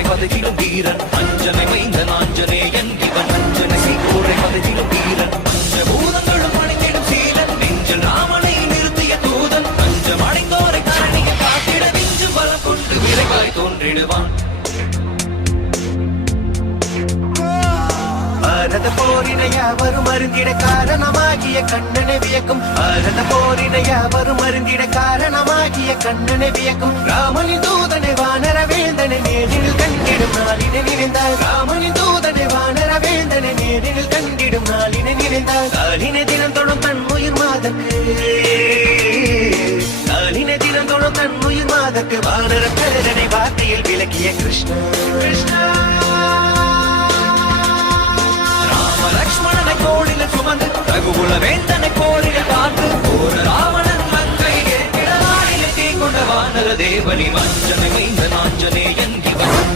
சீகோரை பதகிலும் வீரன் அஞ்சனை மைந்தன் ஆஞ்சநேயன் இவன் அஞ்சனை சீகோரை பதகிலும் வீரன் பஞ்சபூதங்களும் அணிந்திடும் சீலன் நெஞ்சில் ராமனை நிறுத்திய தூதன் பஞ்சம் அடைந்தோரை கரணியை காத்திட நெஞ்சும் பலம் கொண்டு விரைவாய் தோன்றிடுவான் பாரத போரினை யாவரும் அருந்திட காரணமாகிய கண்ணனை வியக்கும் பாரத போரினை யாவரும் அருந்திட காரணமாகிய கண்ணனை வியக்கும் ராமனின் தூதனை வானர வேந்தனை நேரில் கண்டிடும் நாளினை நினைந்தார் ராமனின் தூதனை வானர வேந்தனை நேரில் கண்டிடும் நாளினை நினைந்தார் காலினை தினம் தொடும் தன் உயிர் மாதக்கு காலினை தினம் தொடும் தன் உயிர் மாதக்கு வானர பேரனை வார்த்தையில் விளக்கிய கிருஷ்ணா கிருஷ்ணா லக்ஷ்மணனை கோடில சுமந்து ரகுகுல வேந்தனை கோடில பார்த்து போர ராவணன் மங்கை ஏற்கிட நாளில் தீ கொண்ட வானர தேவனி மஞ்சனை மைந்த நாஞ்சனேயன்